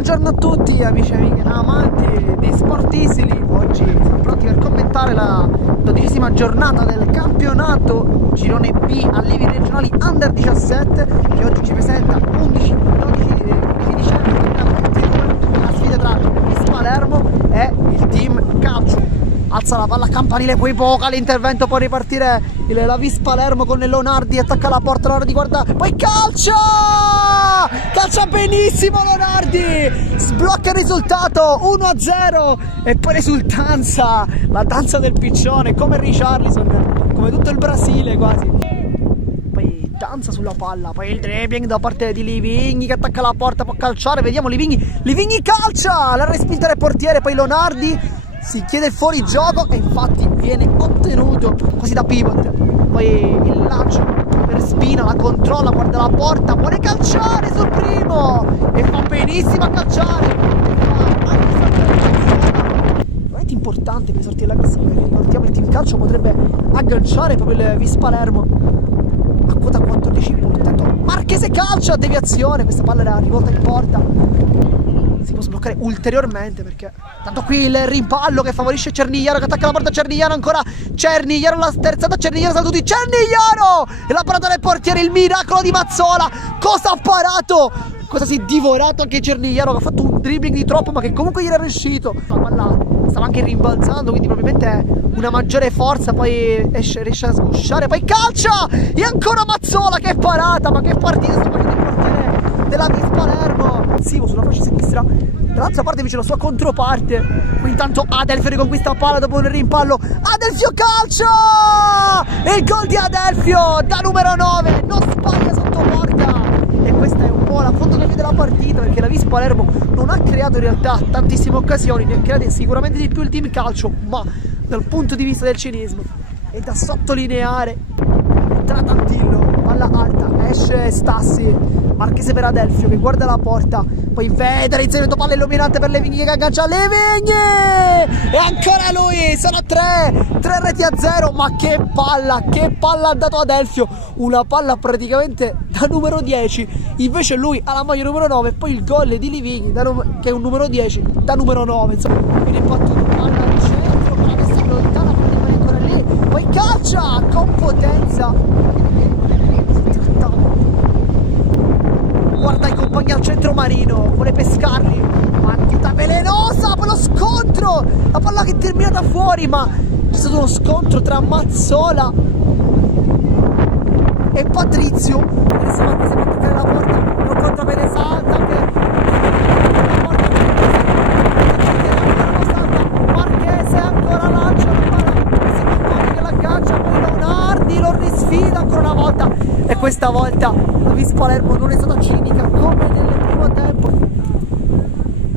Buongiorno a tutti amici e amiche amanti di sport isili. Oggi siamo pronti per commentare la 12ª giornata del campionato Girone B allievi regionali Under 17 che oggi ci presenta 11-12 dicembre 2022, la sfida tra il Palermo e il Team Calcio. Alza la palla campanile, poi poca l'intervento, può ripartire la Vis Palermo con Leonardi, attacca la porta, Leonardi guarda, poi calcia benissimo Leonardi, sblocca il risultato 1-0 e poi l'esultanza, la danza del piccione come Richarlison, come tutto il Brasile quasi. Poi danza sulla palla, poi il dribbling da parte di Livigni che attacca la porta, può calciare, vediamo Livigni calcia, la respinta del portiere, poi Leonardi si chiede il fuorigioco e infatti viene ottenuto così da pivot. Poi il lancio per Spina, la controlla, guarda la porta, vuole calciare sul primo e fa benissimo a calciare. Veramente importante per sortire la classifica, perché ricordiamo il Team Calcio potrebbe agganciare proprio il Vis Palermo a quota 14 punti. Tanto Marchese calcia, deviazione, questa palla era rivolta in porta. Si può sbloccare ulteriormente perché tanto qui il rimpallo che favorisce Cernigliaro, che attacca la porta, Cernigliaro ancora, Cernigliaro la sterzata, Cernigliaro salta tutti, Cernigliaro e la parata del portiere, il miracolo di Mazzola, cosa ha parato, cosa si è divorato anche Cernigliaro che ha fatto un dribbling di troppo ma che comunque gli era riuscito, la palla stava anche rimbalzando quindi probabilmente una maggiore forza, poi riesce a sgusciare, poi calcia e ancora Mazzola, che parata, ma che partita sta facendo il portiere della Vis Palermo. Simo sulla fascia sinistra, dall'altra parte invece la sua controparte, qui intanto Adelfio riconquista la palla dopo un rimpallo, Adelfio calcia e il gol di Adelfio da numero 9, non sbaglia sotto porta e questa è un po' la fotografia della partita perché la Vis Palermo non ha creato in realtà tantissime occasioni, ne ha create sicuramente di più il Team Calcio, ma dal punto di vista del cinismo è da sottolineare Tratantillo, palla alta, esce Stassi, Marchese per Adelfio che guarda la porta, poi vede l'inserimento palla illuminante per Levigni che aggancia Levigni e ancora lui, sono 3 reti a 0, ma che palla ha dato Adelfio, una palla praticamente da numero 10, invece lui ha la maglia numero 9 e poi il gol di Livigni che è un numero 10 da numero 9, insomma, viene battuto palla al centro, per la messa lontana, poi ancora lì, poi calcia con potenza. Guarda i compagni al centro Marino, vuole pescarli, partita velenosa, poi lo scontro, la palla che è terminata fuori, ma c'è stato uno scontro tra Mazzola e Patrizio, adesso Marchese per toccare la porta, lo contravede Santa Marchese ancora lancia la palla, si compagni che l'aggancia, poi Leonardi lo risfida ancora una volta e questa volta la Vis Palermo non è stata cinica come nel primo tempo.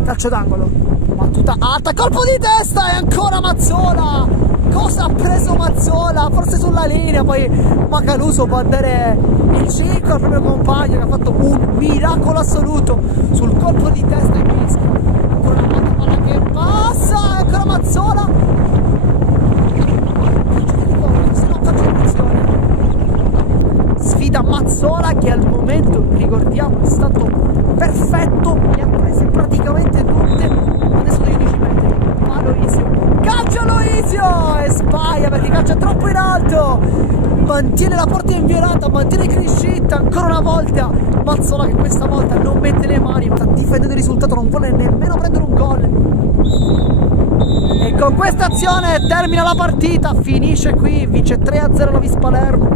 Calcio d'angolo, battuta alta, colpo di testa e ancora Mazzola, cosa ha preso Mazzola, forse sulla linea, poi Macaluso può dare il 5 al proprio compagno che ha fatto un miracolo assoluto sul colpo di testa in mischia, ancora una volta palla che passa e ancora Mazzola, sfida Mazzola che al momento, ricordiamo, è stato perfetto, le ha prese praticamente tutte, adesso dei 10 metri, ma calcia Loisio e sbaglia perché calcia troppo in alto, mantiene la porta inviolata, mantiene clean sheet ancora una volta, Mazzola che questa volta non mette le mani, sta difendendo il risultato, non vuole nemmeno prendere un gol. E con questa azione termina la partita, finisce qui, vince 3-0 la Vis Palermo.